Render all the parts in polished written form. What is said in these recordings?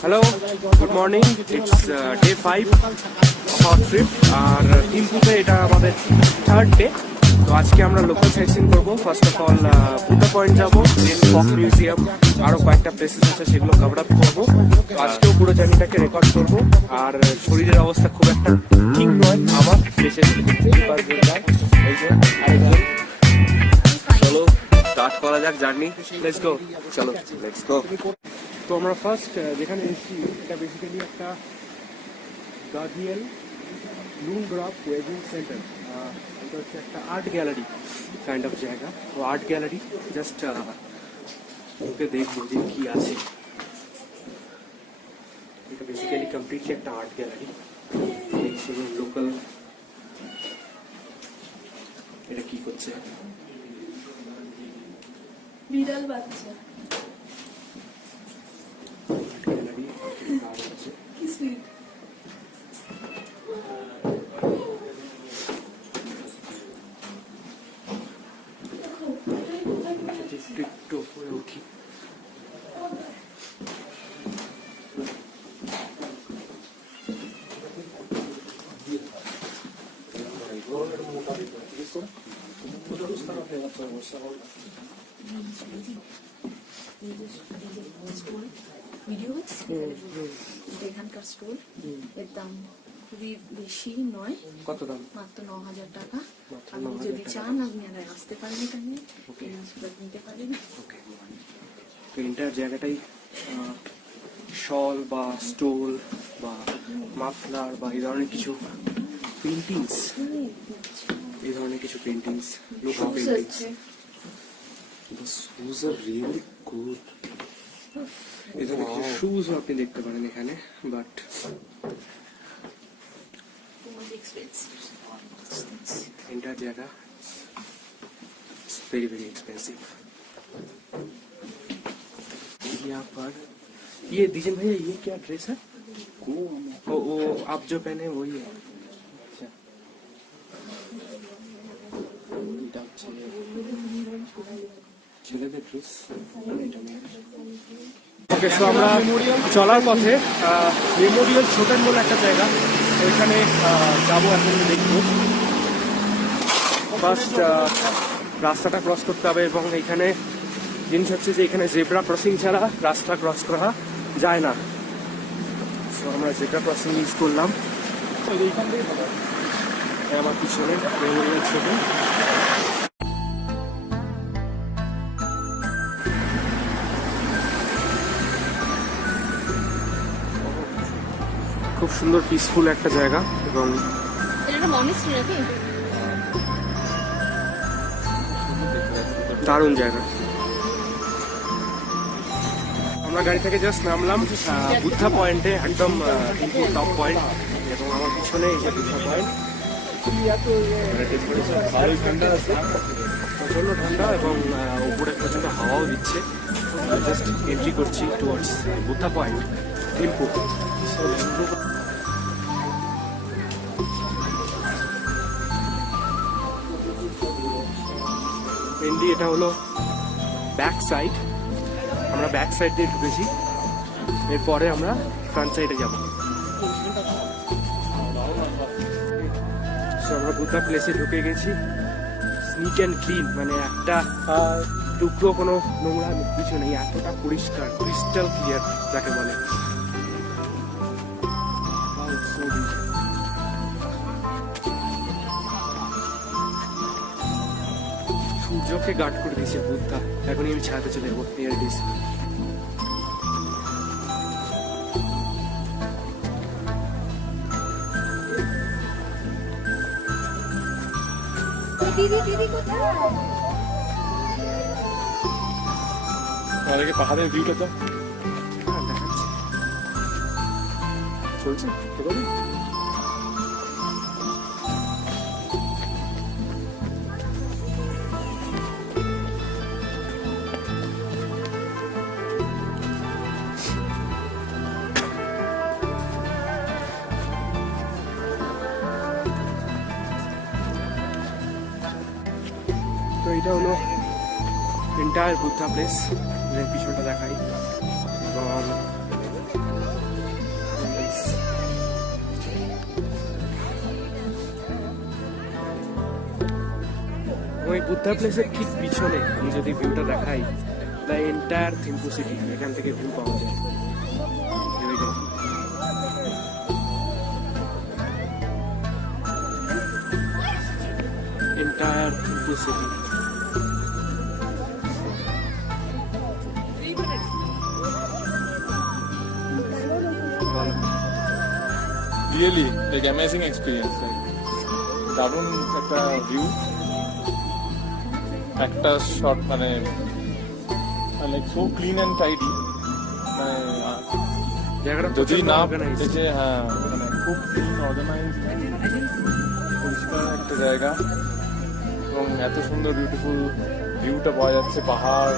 Hello, good morning. It's day 5 of our trip. আর থিম্পুতে এটা আমাদের third day. তো আজকে আমরা লোকাল সাইট সিন করবো। First of all Buddha point যাবো, দেন ফক মিউজিয়াম, আরো কয়েকটা প্লেসেস আছে সেগুলো কভার আপ করবো। তো আজকেও পুরো জার্নিটাকে রেকর্ড করবো। আর শরীরের অবস্থা খুব একটা ঠিক নয় আমার, দেশে চলো স্টার্ট করা যাক জার্নি। লেটস গো, চলো লেটস গো। তো আমরা ফার্স্ট যেখানে এসেছি এটা বেসিক্যালি একটা গার্ডিয়ান লুনগ্রাফ ওয়েডিং সেন্টার। এটা হচ্ছে একটা আর্ট গ্যালারি কাইন্ড অফ জায়গা। তো আর্ট গ্যালারি জাস্ট ওকে দেখবো যে কি আছে। এটা বেসিক্যালি কমপ্লিটলি একটা আর্ট গ্যালারি। লোকাল এটা কি করছে? বিড়াল বাচ্চা কি সুইট। একটু উপরে উঠি। ভিডিও হচ্ছে এখানকার স্টোর, এর দাম খুবই বেশি নয়। কত দাম? মাত্র 9,000 টাকা। আপনি যদি চান আপনি আসতে পারেন, এখানে নিতে পারেন। তো এন্টার জায়গাটাই শল বা স্টোল বা মাফলার বা এই ধরনের কিছু পেন্টিংস, এই ধরনের কিছু paintings, local paintings. The shoes are really good. এই ধরনের কিছু শুজও আপনি দেখতে পারেন এখানে, বাট এন্টার জায়গা very very expensive. यहाँ पर ये दीजन भैया, ये क्या ड्रेस है? वो आप जो पहने वही है? अच्छा, এটা হচ্ছে ছেলেদের ড্রেস। ওকে, সো আমরা চলার পথে মেমোরিয়াল ছোটেন বলে একটা জায়গা, ওইখানে যাবো, এখন দেখবো। ফার্স্ট রাস্তাটা ক্রস করতে হবে এবং এইখানে জিনিস হচ্ছে যে এখানে জেব্রা ক্রসিং ছাড়া রাস্তা ক্রস করা যায় না। সো আমরা জেব্রা ক্রসিং ইউজ করলাম। এইখান থেকে আমার পিছনে মেমোরিয়াল ছোটেন। খুব সুন্দর পিসফুল একটা জায়গা এবং দারুণ জায়গা। আমরা গাড়ি থেকে জাস্ট নামলাম বুদ্ধা পয়েন্টে, একদম টপ পয়েন্ট, এবং আমার পিছনে এই যে বুদ্ধা পয়েন্ট। প্রচন্ড ঠান্ডা এবং উপরে প্রচন্ড হাওয়াও দিচ্ছে। জাস্ট এন্ট্রি করছি towards Buddha point, Thimphu. Mainly এটা হলো ব্যাক সাইড, আমরা ব্যাক সাইড দিয়ে ঢুকেছি, এরপরে আমরা ফ্রন্ট সাইডে যাব। আমরা বুদ্ধা প্লেসে ঢুকে গেছি। নিট অ্যান্ড ক্লিন, মানে একটা টুকরো কোনো নোংরা কিছু নেই, এতটা পরিষ্কার, ক্রিস্টাল ক্লিয়ার যাকে বলে। সূর্যকে গার্ড করে দিয়েছে বুদ্ধা। এখনই আমি ছায়াতে চলে যাবো। Here it is. পাহাড়ের ভিউটা তো চলছে। তো এটা হলো এন্টায়ার বুদ্ধা প্লেস, পিছনটা দেখাই। এবং এই বুদ্ধা প্লেসের ঠিক পিছনে আমি যদি ভিউটা দেখাই, দ্য এন্টায়ার থিম্পু সিটি এখান থেকে ভিউ পাওয়া যায়। Here we go. Entire Thimphu city. Really like amazing experience, like দারুণ একটা ভিউ, একটা শট মানে like so clean and tidy, মানে জায়গাটা যদি প্রচণ্ড না organized। দেখে, হ্যাঁ মানে খুব ক্লিন অর্গানাইজ পরিষ্কার একটা জায়গা, এবং এত সুন্দর বিউটিফুল ভিউটা পাওয়া যাচ্ছে, পাহাড়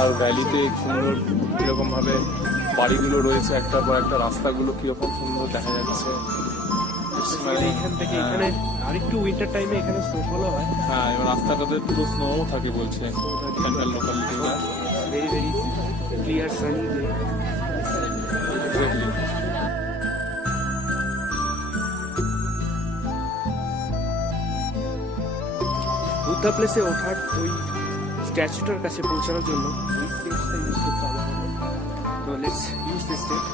আর ভ্যালিতে সুন্দর কিরকম ভাবে বাড়িগুলো রয়েছে, একটার পর একটা রাস্তাগুলো কিরকম সুন্দর দেখা যাচ্ছে। মানে এখান থেকে এখানে আরেকটু উইন্টার টাইমে এখানে স্নোফলও হয়। হ্যাঁ, এবার রাস্তাটাতে পুরো স্নো থাকে বলছে এখানকার locality. Very very clear sunny day. Buddha প্লেসে ওঠার ওই স্ট্যাচুটার কাছে পৌঁছানোর জন্য এই স্টেপসটা ইউজ করতে হবে। তো let's use this step.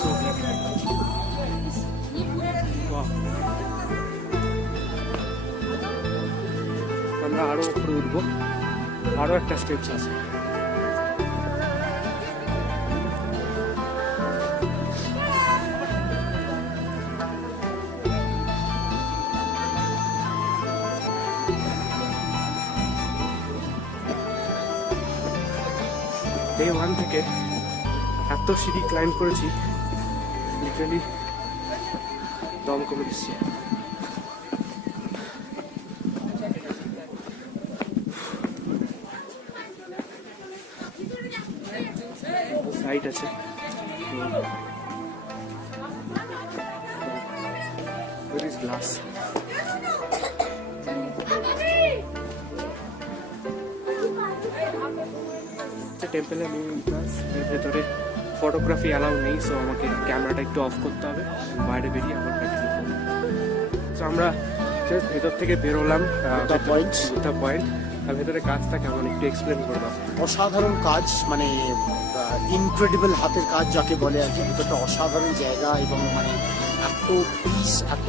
So big. Wow. আমরা আরো উপরে উঠবো, আরো একটা স্টেপস আছে। ডে 1 থেকে এত সিঁড়ি ক্লাইম্ব করেছি, লিটারালি দম কমে এসেছে। সাইট আছে, গ্লাস। টেম্পলের মেইন এন্ট্রান্স, এর ভেতরে ফটোগ্রাফি অ্যালাউ নেই, সো আমাকে ক্যামেরাটা একটু অফ করতে হবে, বাইরে বেরিয়ে আবার কন্টিনিউ করবো। সো আমরা জাস্ট ভেতর থেকে বেরোলাম বুদ্ধা পয়েন্ট। আর ভেতরে কাজটা কেমন একটু এক্সপ্লেন করলাম। অসাধারণ কাজ, মানে ইনক্রেডিবল হাতের কাজ যাকে বলে আর কি। ভেতরটা অসাধারণ জায়গা, এবং মানে এত পিস, এত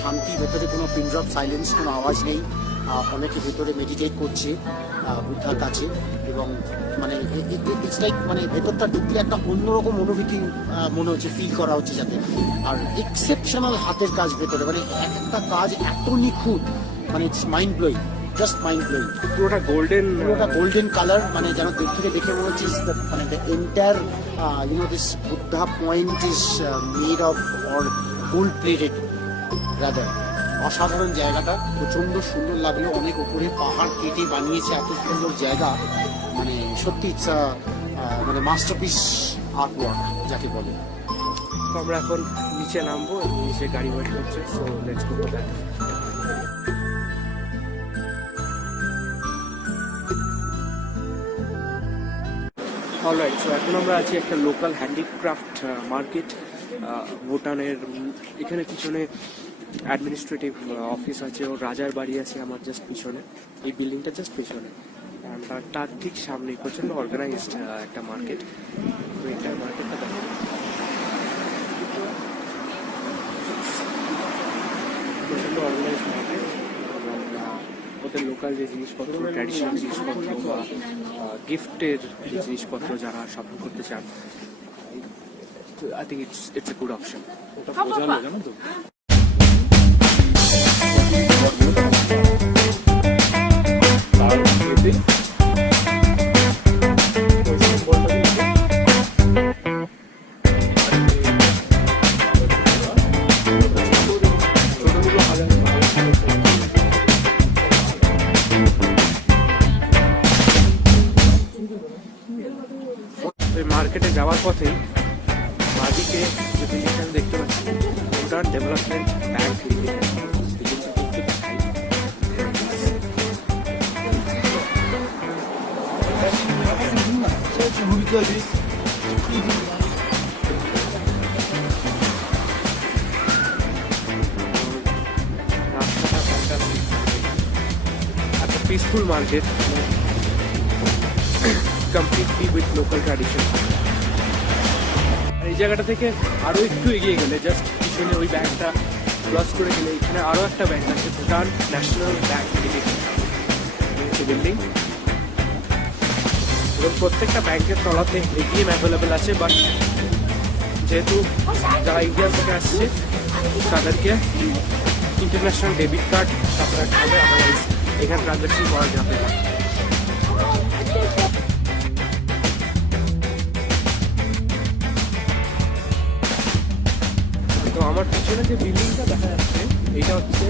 শান্তি, ভেতরে কোনো পিন ড্রপ সাইলেন্স, কোনো আওয়াজ নেই। অনেকে ভেতরে মেডিটেট করছে বুদ্ধার কাছে, এবং মানে ইটস লাইক মানে ভেতরটা ঢুকলে একটা অন্যরকম অনুভূতি মনে হচ্ছে, ফিল করা হচ্ছে যাতে। আর এক্সেপশনাল হাতের কাজ ভেতরে, মানে এক একটা কাজ এত নিখুঁত, মানে it's mind blowing, just mind blowing. পুরোটা গোল্ডেন কালার, মানে যেন দূর থেকে দেখে মনে হচ্ছে মানে the entire this Buddha point is made of or gold plated rather. অসাধারণ জায়গাটা, প্রচন্ড সুন্দর লাগলো। অনেক উপরে পাহাড় কেটে বানিয়েছে এত সুন্দর জায়গা, মানে সত্যি ইটস মানে মাস্টারপিস আর্ট ওয়ার্ক যাকে বলে। তো আমরা এখন নিচে নামবো, নিচে গাড়ি ওয়েট করছে, so let's go for that. Alright, so এখন আমরা আছি একটা লোকাল হ্যান্ডিক্রাফট মার্কেট ভুটানের। এখানে পিছনে অ্যাডমিনিস্ট্রেটিভ অফিস আছে, ও রাজার বাড়ি আছে আমার জাস্ট পিছনে, এই বিল্ডিংটা জাস্ট পিছনে। তার ঠিক সামনে প্রচণ্ড অর্গানাইজড একটা মার্কেট। তো এটা মার্কেটটা দেখো, প্রচণ্ড অর্গানাইজড মার্কেট। ওদের লোকাল যে জিনিসপত্র, ট্র্যাডিশনাল জিনিসপত্র বা গিফটের যে জিনিসপত্র যারা শপিং করতে চান, I think it's a good option. ওটা বোঝালো জানো তো। আর এতে ওই সিম্বলটা দিয়েছে। ছোটগুলো হাজার যে বিল্ডিংটা আমি দেখতে পাচ্ছি মডার্ন ডেভেলপমেন্ট ব্যাংক লিমিটেড। বিল্ডিংটা দেখতে দেখাই। রাস্তাটা fantastic। একটা peaceful market, completely with local tradition. এই জায়গাটা থেকে আরো একটু এগিয়ে গেলে জাস্ট পিছনে ওই ব্যাংকটা ক্রস করে গেলে এখানে আরো একটা ব্যাংক আছে, Bhutan national bank limited building. এবং প্রত্যেকটা ব্যাংকের তলাতে এটিএম অ্যাভেলেবেল আছে, বাট যেহেতু যারা ইন্ডিয়া থেকে আসছে তাদেরকে ইন্টারন্যাশনাল ডেবিট কার্ড সাথে রাখতে হবে, আদারওয়াইজ এখানে ট্রানজাকশন করা যাবে না। তো আমার পিছনে যে বিল্ডিংটা দেখা যাচ্ছে এটা হচ্ছে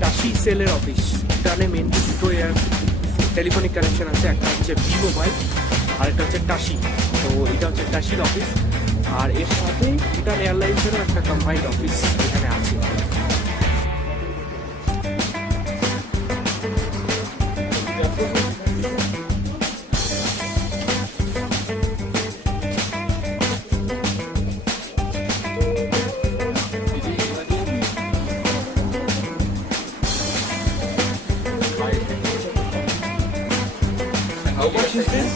টাশি সেলের অফিস। ভুটানে মেনলি দুটো টেলিফোনিক কানেকশন আছে, একটা হচ্ছে ভি মোবাইল আর একটা হচ্ছে টাশি। তো এটা হচ্ছে টাশির অফিস, আর এর সাথেই ভুটান এয়ারলাইন্সেরও একটা কম্বাইন্ড অফিস এখানে আছে। How much is this?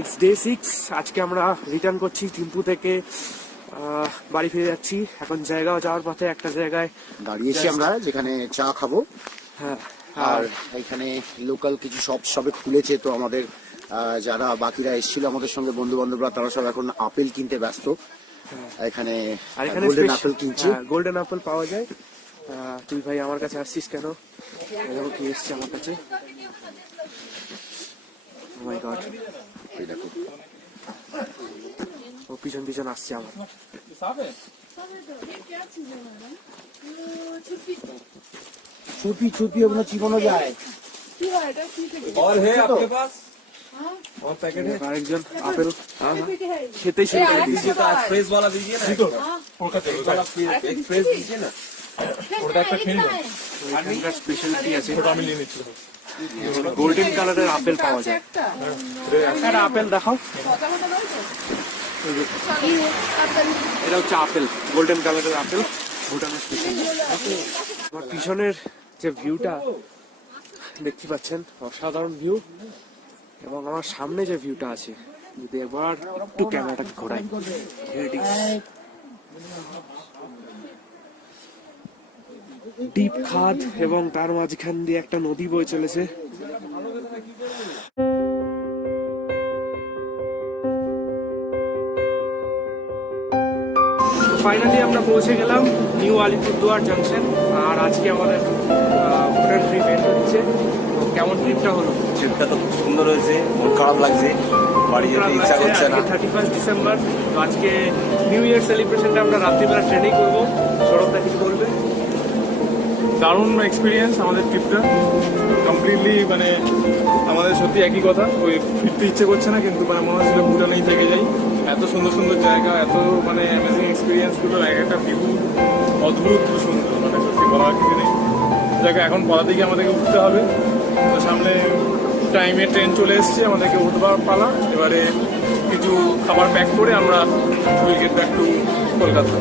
It's day 6। আজকে আমরা রিটার্ন করছি থিম্পু থেকে, বাড়ি ফিরে যাচ্ছি। এখন জায়গাও যাওয়ার পথে একটা জায়গায় দাঁড়িয়েছি আমরা যেখানে চা খাবো। হ্যাঁ, আর এখানে লোকাল কিছু শপ সবে খুলেছে, তো আমাদের যারা বাকিরা এসেছিল আমাদের সঙ্গে বন্ধু বান্ধবরা, তারা সব এখন আপেল কিনতে ব্যস্ত। এখানে আর এখানে গোল্ডেন আপেল কিনছে। গোল্ডেন আপেল পাওয়া যায়। তুই ভাই আমার কাছে আসছিস কেন? এরকম কি এসছে আমার কাছে? Oh my God, এই দেখো, ও পিছন পিছন আসছে আমার। ছুপি ছুপি ওগুলো চিবানো যায়। और है आपके पास? और पैकेट है? আরেকজন আপেল খেতেই শুরু করে দিয়েছে। दीजिए तो आज फ्रेश वाला दीजिए ना। एक फ्रेश दीजिए ना। এখানকার স্পেশালিটি আছে, গোল্ডেন কালারের আপেল পাওয়া যায়। একটা আপেল দেখাও। এটা হচ্ছে আপেল, গোল্ডেন কালারের আপেল, ভুটানের স্পেশাল। আমার পিছনের যে ভিউটা দেখতে পাচ্ছেন অসাধারণ ভিউ, এবং আমার সামনে যে ভিউটা আছে যদি একবার একটু ক্যামেরাটাকে ঘোরাই, ডিপ খাদ এবং তার মাঝখান দিয়ে একটা নদী বয়ে চলেছে। ফাইনালি আমরা পৌঁছে গেলাম নিউ আলিপুরদুয়ার জাংশন। আর আজকে আমাদের ভুটান ট্রিপ এন্ড হচ্ছে। তো কেমন ট্রিপটা হলো? ট্রিপটা তো খুব সুন্দর হয়েছে, মন খারাপ লাগছে, বাড়ি যেতে ইচ্ছা করছে না। 31 ডিসেম্বর, তো আজকে নিউ ইয়ার সেলিব্রেশনটা আমরা রাত্রিবেলা ট্রেনেই করবো। সৌরভদা কিছু বলবে? দারুণ এক্সপিরিয়েন্স আমাদের ট্রিপটা, কমপ্লিটলি মানে আমাদের সত্যি একই কথা, ওই ফিরতে ইচ্ছে করছে না, কিন্তু মানে মনে হচ্ছিল ভুটানেই থেকে যাই। এত সুন্দর সুন্দর জায়গা, এত মানে অ্যামেজিং এক্সপিরিয়েন্সগুলো, এক একটা ভিউ অদ্ভুত সুন্দর, মানে সত্যি বলার কিছু নেই। জায়গা এখন পড়া দিকে আমাদেরকে উঠতে হবে, তো সামনে টাইমে ট্রেন চলে এসছে, আমাদেরকে উঠবার পালা। এবারে কিছু খাবার প্যাক করে আমরা will get back to Kolkata.